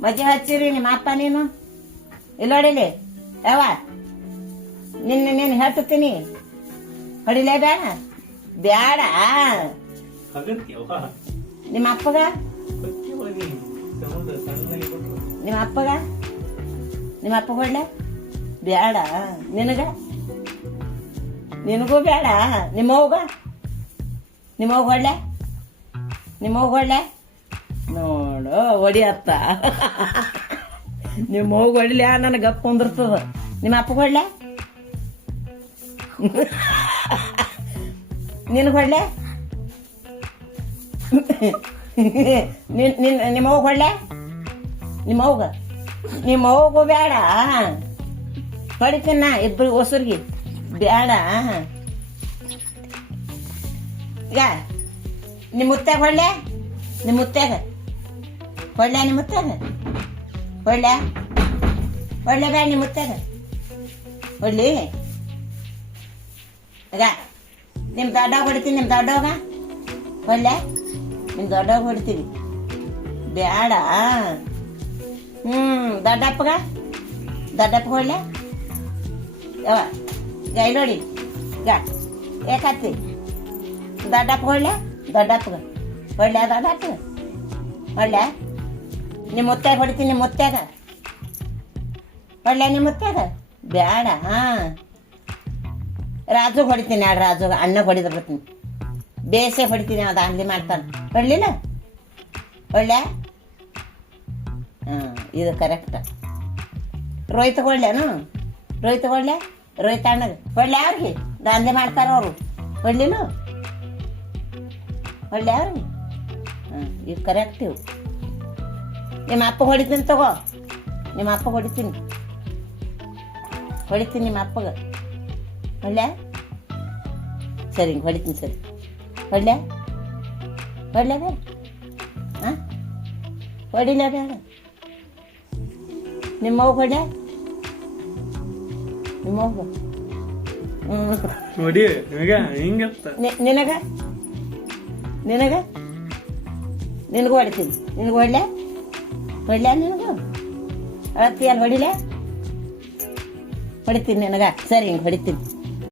ಮಜ್ಜಿ ಹಚ್ಚಿರಿ ನಿಮ್ಮ ಅಪ್ಪ ನೀನು ಇಲ್ಲಿ ಹೊಡಿಲಿ ಯಾವ ನಿನ್ನ ಹೇಳ್ತೀನಿ ಹೊಡಿಲೇ ಬೇಡ ಬೇಡ ನಿಮ್ಮ ಅಪ್ಪಗ ನಿಮ್ಮ ಅಪ್ಪಗ ನಿಮ್ಮ ಅಪ್ಪ ಹೊಡ್ಲೆ ಬೇಡ ನಿನಗ ನಿನಗೂ ಬೇಡ ನಿಮ್ಮವ್ಗ ಹೊಡ್ಲೆ ನಿಮ್ಮವ್ಗ ಹೊಡ್ಲೆ ನೋಡು ಹೊಡಿಯತ್ತ ನಿಮ್ಮ ಹೋಗಿ ಹೊಡಿಲಿ ನನಗೆ ಗಪ್ ಕುಂದಿರ್ತದ ನಿಮ್ಮ ಅಪ್ಪ ಹೊಡ್ಲೆ ನಿನಗೆ ಹೊಡ್ಲೆ ನಿಮ್ಮವ್ಗ ಹೊಡ್ಲೆ ನಿಮ್ಮವ್ಗೂ ಬೇಡ ಹೊಡಿತೀನಿ ನಾ ಇಬ್ಬರು ಹೊಸರ್ಗಿ ಬೇಡ ಈಗ ನಿಮ್ಮ ಮುತ್ಯಾಗ ಹೊಡ್ಲೆ ನಿಮ್ಮ ಮುತ್ಯಾಗ ಹೊಡ್ಲೆ ನಿಮ್ಮ ಮುತ್ಯಾಗ ಹೊಡ್ಲೆ ಬೇಡ ನಿಮ್ಮ ಮುತ್ಯಾಗ ಹೊಡ್ಲಿ ಈಗ ನಿಮ್ಮ ದೊಡ್ಡವಾಗ ಹೊಡಿತೀನಿ ನಿಮ್ಮ ದೊಡ್ಡವಾಗ ಹೊಡ್ಲೆ ನಿಮ್ಮ ದೊಡ್ಡವಾಗ ಹೊಡಿತೀವಿ ಬೇಡ ದೊಡ್ಡಪ್ಪಗ ಹೊಡ್ಲೆ ಯಾವ ಗೈ ನೋಡಿ ಈಗ ಏಕತ್ತಿ ದೊಡ್ಡಪ್ಪ ಹೊಡ್ಲೆ ದೊಡ್ಡಪ್ಪಗ ಹೊಡ್ಲೆ ಹೊಡ್ಲೆ ನಿಮ್ಮ ಮುತ್ಯಾಗ ಹೊಡಿತೀನಿ ನಿಮ್ಮ ಮುತ್ಯಾಗ ಹೊಡ್ಲೆ ನಿಮ್ಮ ಮುತ್ಯಾಗ ಬೇಡ ರಾಜು ಹೊಡಿತೀನಿ ರಾಜು ಅಣ್ಣ ಹೊಡಿದ ಬರ್ತೀನಿ ಬೇಸೆ ಹೊಡಿತೀನಿ ಅದು ಅಂಗಡಿ ಮಾಡ್ತಾನೆ ಹೊಡ್ಲಿಲ್ಲ ಹೊಡ್ಲೆ ಇದು ಕರೆಕ್ಟ್ ರೋಹಿತ್ ಹೊಡ್ಲೇನು ರೋಹಿತ್ ಅಣ್ಣಗ ಹೊಡ್ಲೆ ಅವ್ರಿಗೆ ದಾಂಧೆ ಮಾಡ್ತಾರ ಅವರು ಹೊಡ್ಲಿಲ್ಲ ಹೊಡ್ಲೆ ಅವ್ರಿಗೆ ಇದು ಕರೆಕ್ಟ್ ಇವು ನಿಮ್ಮ ಅಪ್ಪ ಹೊಡಿತೀನಿ ತಗೋ ನಿಮ್ಮ ಅಪ್ಪ ಹೊಡಿತೀನಿ ನಿಮ್ಮ ಅಪ್ಪಗ ಹೊಡ್ಲೆ ಸರಿ ಹೊಡಿತೀನಿ ಸರಿ ಹೊಡ್ಲೆ ಬೇಡ ಹೊಡಿಲೇ ಬೇಡ ನಿಮ್ಮವ್ಗ ಹೊಡ್ಲೆ ನಿಮ್ಮವ್ಗ ನಿನಗೂ ಹೊಡಿತೀನಿ ನಿನಗೂ ಹೊಡ್ಲೆ ನಿನಗೂ ಅಳತ್ತಿ ಅಲ್ಲಿ ಹೊಡಿತೀನಿ ನಿನಗ ಸರಿ ಹಿಂಗೆ ಹೊಡಿತೀನಿ